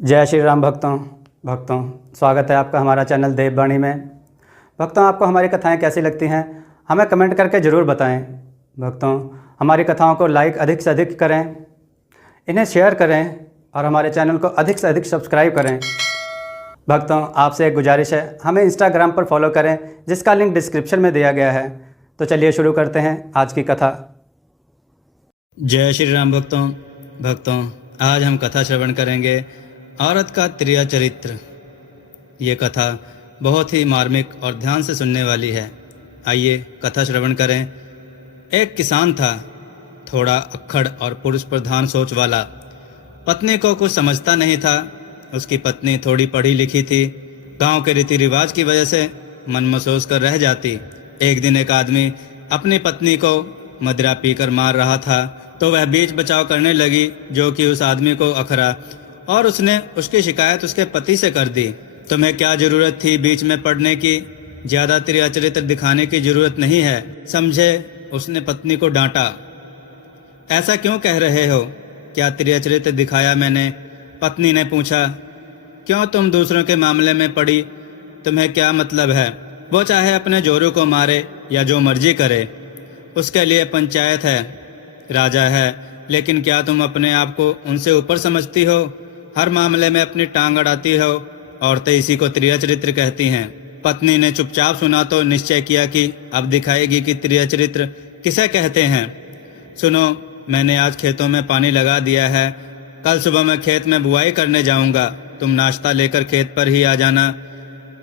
जय श्री राम भक्तों स्वागत है आपका हमारा चैनल देववाणी में। भक्तों, आपको हमारी कथाएं कैसी लगती हैं हमें कमेंट करके ज़रूर बताएं। भक्तों, हमारी कथाओं को लाइक अधिक से अधिक करें, इन्हें शेयर करें और हमारे चैनल को अधिक से अधिक सब्सक्राइब करें। भक्तों, आपसे एक गुजारिश है, हमें इंस्टाग्राम पर फॉलो करें जिसका लिंक डिस्क्रिप्शन में दिया गया है। तो चलिए शुरू करते हैं आज की कथा। जय श्री राम भक्तों, आज हम कथा श्रवण करेंगे औरत का त्रिया चरित्र। ये कथा बहुत ही मार्मिक और ध्यान से सुनने वाली है। आइए कथा श्रवण करें। एक किसान था, थोड़ा अक्खड़ और पुरुष प्रधान सोच वाला। पत्नी को कुछ समझता नहीं था। उसकी पत्नी थोड़ी पढ़ी लिखी थी। गांव के रीति रिवाज की वजह से मन महसूस कर रह जाती। एक दिन एक आदमी अपनी पत्नी को मदिरा पीकर मार रहा था, तो वह बीच बचाव करने लगी, जो कि उस आदमी को अखरा और उसने उसकी शिकायत उसके पति से कर दी। तुम्हें क्या जरूरत थी बीच में पड़ने की? ज्यादा त्रिया चरित्र दिखाने की जरूरत नहीं है, समझे? उसने पत्नी को डांटा। ऐसा क्यों कह रहे हो? क्या त्रिया चरित्र दिखाया मैंने? पत्नी ने पूछा। क्यों तुम दूसरों के मामले में पड़ी? तुम्हें क्या मतलब है? वो चाहे अपने जोरू को मारे या जो मर्जी करे, उसके लिए पंचायत है, राजा है। लेकिन क्या तुम अपने आप को उनसे ऊपर समझती हो? हर मामले में अपनी टांग अड़ाती हो। औरतें इसी को त्रिया चरित्र कहती हैं। पत्नी ने चुपचाप सुना तो निश्चय किया कि अब दिखाएगी कि त्रिया चरित्र किसे कहते हैं। सुनो, मैंने आज खेतों में पानी लगा दिया है। कल सुबह मैं खेत में बुआई करने जाऊंगा। तुम नाश्ता लेकर खेत पर ही आ जाना।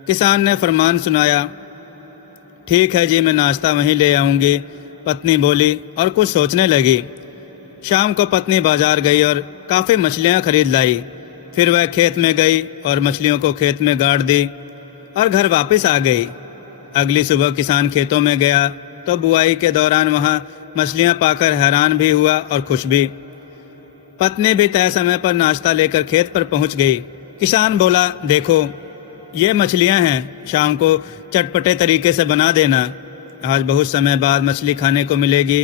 किसान ने फरमान सुनाया। ठीक है जी, मैं नाश्ता वहीं ले आऊंगी, पत्नी बोली और कुछ सोचने लगी। शाम को पत्नी बाजार गई और काफ़ी मछलियां खरीद लाई। फिर वह खेत में गई और मछलियों को खेत में गाड़ दी और घर वापस आ गई। अगली सुबह किसान खेतों में गया तो बुआई के दौरान वहां मछलियां पाकर हैरान भी हुआ और खुश भी। पत्नी भी तय समय पर नाश्ता लेकर खेत पर पहुंच गई। किसान बोला, देखो ये मछलियां हैं, शाम को चटपटे तरीके से बना देना। आज बहुत समय बाद मछली खाने को मिलेगी।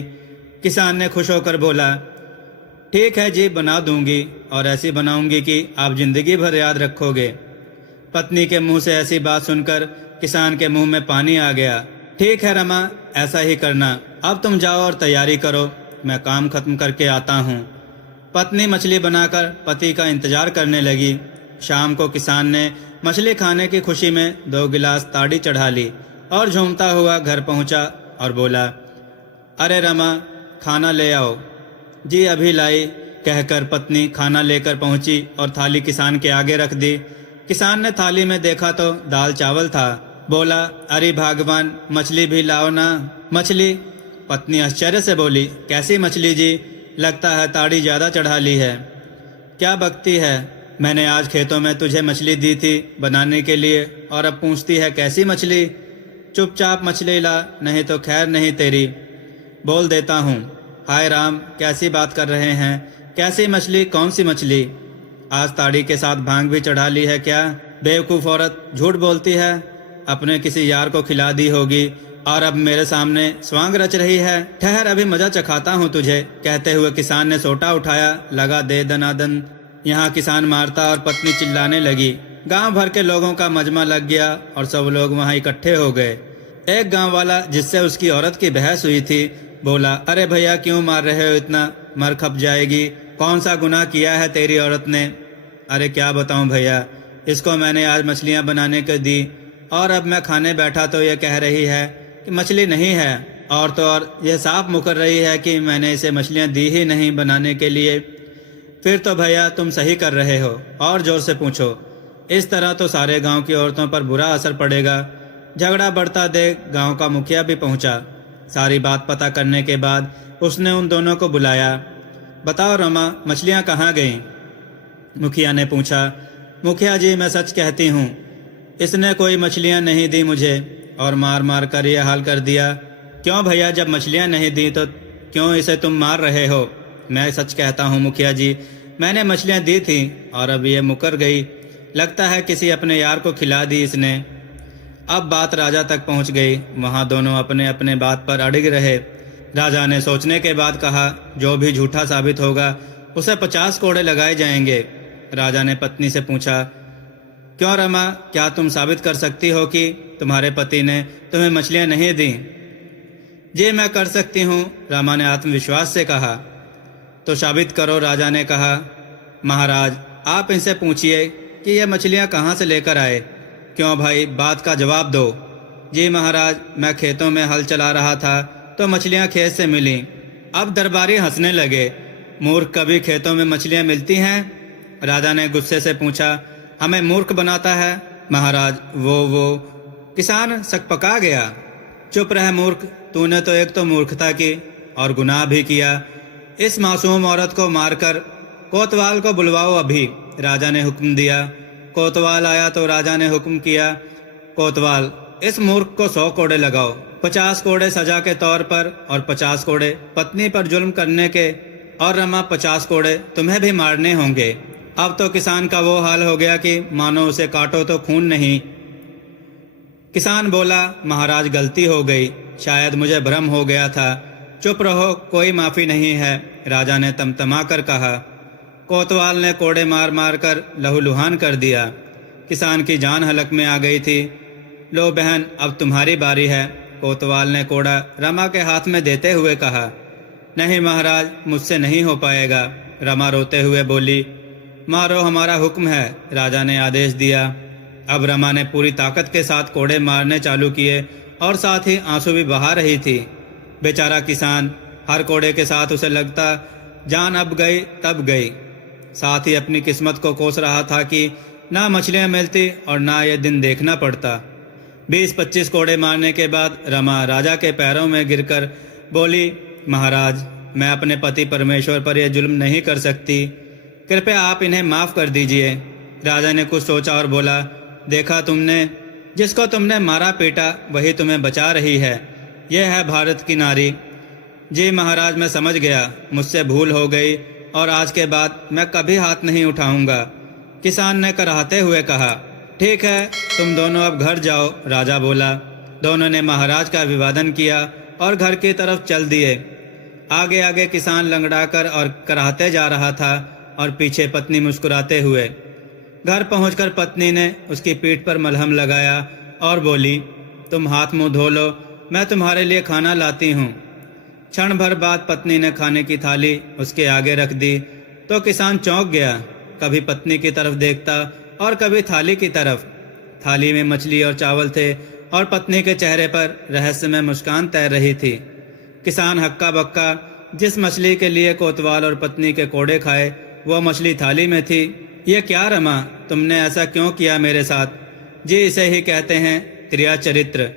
किसान ने खुश होकर बोला, ठीक है जी, बना दूंगी और ऐसी बनाऊंगी कि आप जिंदगी भर याद रखोगे। पत्नी के मुंह से ऐसी बात सुनकर किसान के मुंह में पानी आ गया। ठीक है रमा, ऐसा ही करना। अब तुम जाओ और तैयारी करो, मैं काम खत्म करके आता हूँ। पत्नी मछली बनाकर पति का इंतजार करने लगी। शाम को किसान ने मछली खाने की खुशी में 2 गिलास ताड़ी चढ़ा ली और झूमता हुआ घर पहुंचा और बोला, अरे रमा, खाना ले आओ। जी अभी लाई, कहकर पत्नी खाना लेकर पहुंची और थाली किसान के आगे रख दी। किसान ने थाली में देखा तो दाल चावल था। बोला, अरे भगवान, मछली भी लाओ ना। मछली? पत्नी आश्चर्य से बोली, कैसी मछली जी? लगता है ताड़ी ज़्यादा चढ़ा ली है। क्या बकती है? मैंने आज खेतों में तुझे मछली दी थी बनाने के लिए और अब पूछती है कैसी मछली? चुपचाप मछली ला, नहीं तो खैर नहीं तेरी। बोल देता हूँ। हाय राम, कैसी बात कर रहे हैं? कैसी मछली? कौन सी मछली? आज ताड़ी के साथ भांग भी चढ़ा ली है क्या? बेवकूफ़ औरत, झूठ बोलती है। अपने किसी यार को खिला दी होगी और अब मेरे सामने स्वांग रच रही है। ठहर, अभी मजा चखाता हूँ तुझे। कहते हुए किसान ने सोटा उठाया, लगा दे दनादन। यहाँ किसान मारता और पत्नी चिल्लाने लगी। गांव भर के लोगों का मजमा लग गया और सब लोग वहाँ इकट्ठे हो गए। एक गांव वाला जिससे उसकी औरत की बहस हुई थी बोला, अरे भैया, क्यों मार रहे हो इतना? मर खप जाएगी। कौन सा गुनाह किया है तेरी औरत ने? अरे क्या बताऊं भैया, इसको मैंने आज मछलियां बनाने को दी और अब मैं खाने बैठा तो ये कह रही है कि मछली नहीं है, और तो और यह साफ मुकर रही है कि मैंने इसे मछलियां दी ही नहीं बनाने के लिए। फिर तो भैया तुम सही कर रहे हो, और जोर से पूछो। इस तरह तो सारे गांव की औरतों पर बुरा असर पड़ेगा। झगड़ा बढ़ता देख गांव का मुखिया भी पहुंचा। सारी बात पता करने के बाद उसने उन दोनों को बुलाया। बताओ रमा, मछलियां कहाँ गईं? मुखिया ने पूछा। मुखिया जी, मैं सच कहती हूँ, इसने कोई मछलियां नहीं दी मुझे और मार मार कर यह हाल कर दिया। क्यों भैया, जब मछलियां नहीं दी तो क्यों इसे तुम मार रहे हो? मैं सच कहता हूँ मुखिया जी, मैंने मछलियां दी थी और अब ये मुकर गई। लगता है किसी अपने यार को खिला दी इसने। अब बात राजा तक पहुंच गई। वहां दोनों अपने अपने बात पर अड़िग रहे। राजा ने सोचने के बाद कहा, जो भी झूठा साबित होगा उसे 50 कोड़े लगाए जाएंगे। राजा ने पत्नी से पूछा, क्यों रमा, क्या तुम साबित कर सकती हो कि तुम्हारे पति ने तुम्हें मछलियां नहीं दी? जी मैं कर सकती हूँ, रमा ने आत्मविश्वास से कहा। तो साबित करो, राजा ने कहा। महाराज, आप इनसे पूछिए कि ये मछलियां कहाँ से लेकर आए। क्यों भाई, बात का जवाब दो। जी महाराज, मैं खेतों में हल चला रहा था तो मछलियां खेत से मिली। अब दरबारी हंसने लगे। मूर्ख, कभी खेतों में मछलियां मिलती हैं? राजा ने गुस्से से पूछा। हमें मूर्ख बनाता है? महाराज, वो किसान सकपका गया। चुप रह मूर्ख, तूने तो एक तो मूर्खता की और गुनाह भी किया। इस मासूम औरत को मारकर कोतवाल को बुलवाओ अभी, राजा ने हुक्म दिया। कोतवाल आया तो राजा ने हुक्म किया, कोतवाल, इस मूर्ख को 100 कोड़े लगाओ, 50 कोड़े सजा के तौर पर और 50 कोड़े पत्नी पर जुल्म करने के, और रमा 50 कोड़े तुम्हें भी मारने होंगे। अब तो किसान का वो हाल हो गया कि मानो उसे काटो तो खून नहीं। किसान बोला, महाराज गलती हो गई, शायद मुझे भ्रम हो गया था। चुप रहो, कोई माफ़ी नहीं है, राजा ने तमतमा कर कहा। कोतवाल ने कोड़े मार मार कर लहूलुहान कर दिया। किसान की जान हलक में आ गई थी। लो बहन, अब तुम्हारी बारी है, कोतवाल ने कोड़ा रमा के हाथ में देते हुए कहा। नहीं महाराज, मुझसे नहीं हो पाएगा, रमा रोते हुए बोली। मारो, हमारा हुक्म है, राजा ने आदेश दिया। अब रमा ने पूरी ताकत के साथ कोड़े मारने चालू किए और साथ ही आंसू भी बहा रही थी। बेचारा किसान, हर कोड़े के साथ उसे लगता जान अब गई तब गई। साथ ही अपनी किस्मत को कोस रहा था कि ना मछलियां मिलती और ना ये दिन देखना पड़ता। 20-25 कोड़े मारने के बाद रमा राजा के पैरों में गिरकर बोली, महाराज, मैं अपने पति परमेश्वर पर यह जुल्म नहीं कर सकती, कृपया आप इन्हें माफ़ कर दीजिए। राजा ने कुछ सोचा और बोला, देखा तुमने, जिसको तुमने मारा पीटा वही तुम्हें बचा रही है। यह है भारत की नारी। जी महाराज, मैं समझ गया, मुझसे भूल हो गई और आज के बाद मैं कभी हाथ नहीं उठाऊंगा, किसान ने कराहते हुए कहा। ठीक है, तुम दोनों अब घर जाओ, राजा बोला। दोनों ने महाराज का अभिवादन किया और घर की तरफ चल दिए। आगे आगे किसान लंगड़ाकर और कराहते जा रहा था और पीछे पत्नी मुस्कुराते हुए। घर पहुंचकर पत्नी ने उसकी पीठ पर मलहम लगाया और बोली, तुम हाथ मुंह धो लो, मैं तुम्हारे लिए खाना लाती हूँ। क्षण भर बाद पत्नी ने खाने की थाली उसके आगे रख दी तो किसान चौंक गया। कभी पत्नी की तरफ देखता और कभी थाली की तरफ। थाली में मछली और चावल थे और पत्नी के चेहरे पर रहस्यमय मुस्कान तैर रही थी। किसान हक्का बक्का, जिस मछली के लिए कोतवाल और पत्नी के कोड़े खाए वो मछली थाली में थी। ये क्या रमा, तुमने ऐसा क्यों किया मेरे साथ? जी इसे ही कहते हैं त्रिया चरित्र,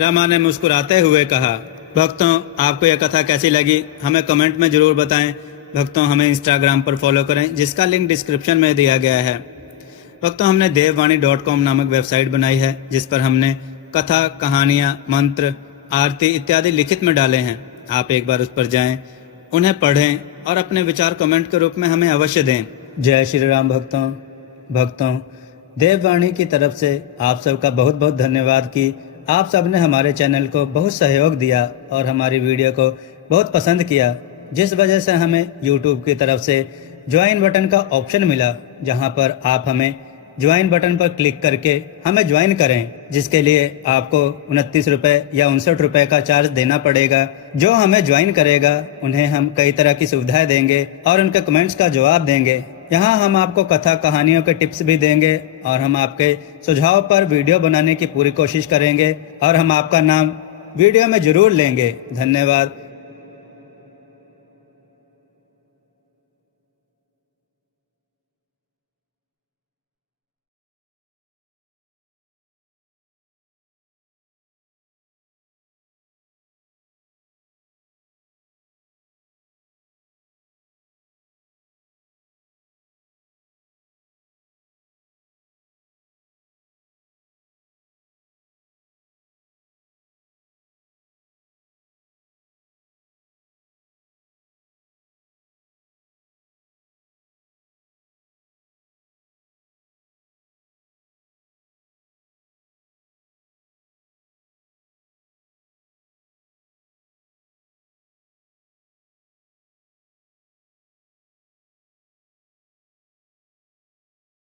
रमा ने मुस्कुराते हुए कहा। भक्तों, आपको यह कथा कैसी लगी हमें कमेंट में ज़रूर बताएं। भक्तों, हमें इंस्टाग्राम पर फॉलो करें जिसका लिंक डिस्क्रिप्शन में दिया गया है। भक्तों, हमने devvani.com नामक वेबसाइट बनाई है जिस पर हमने कथा, कहानियाँ, मंत्र, आरती इत्यादि लिखित में डाले हैं। आप एक बार उस पर जाएं, उन्हें पढ़ें और अपने विचार कमेंट के रूप में हमें अवश्य दें। जय श्री राम। भक्तों, देववाणी की तरफ से आप सबका बहुत बहुत धन्यवाद कि आप सब ने हमारे चैनल को बहुत सहयोग दिया और हमारी वीडियो को बहुत पसंद किया, जिस वजह से हमें यूट्यूब की तरफ से ज्वाइन बटन का ऑप्शन मिला, जहां पर आप हमें ज्वाइन बटन पर क्लिक करके हमें ज्वाइन करें, जिसके लिए आपको 29 रुपये या 59 रुपये का चार्ज देना पड़ेगा। जो हमें ज्वाइन करेगा उन्हें हम कई तरह की सुविधाएं देंगे और उनके कमेंट्स का जवाब देंगे। यहाँ हम आपको कथा कहानियों के टिप्स भी देंगे और हम आपके सुझाव पर वीडियो बनाने की पूरी कोशिश करेंगे और हम आपका नाम वीडियो में जरूर लेंगे। धन्यवाद।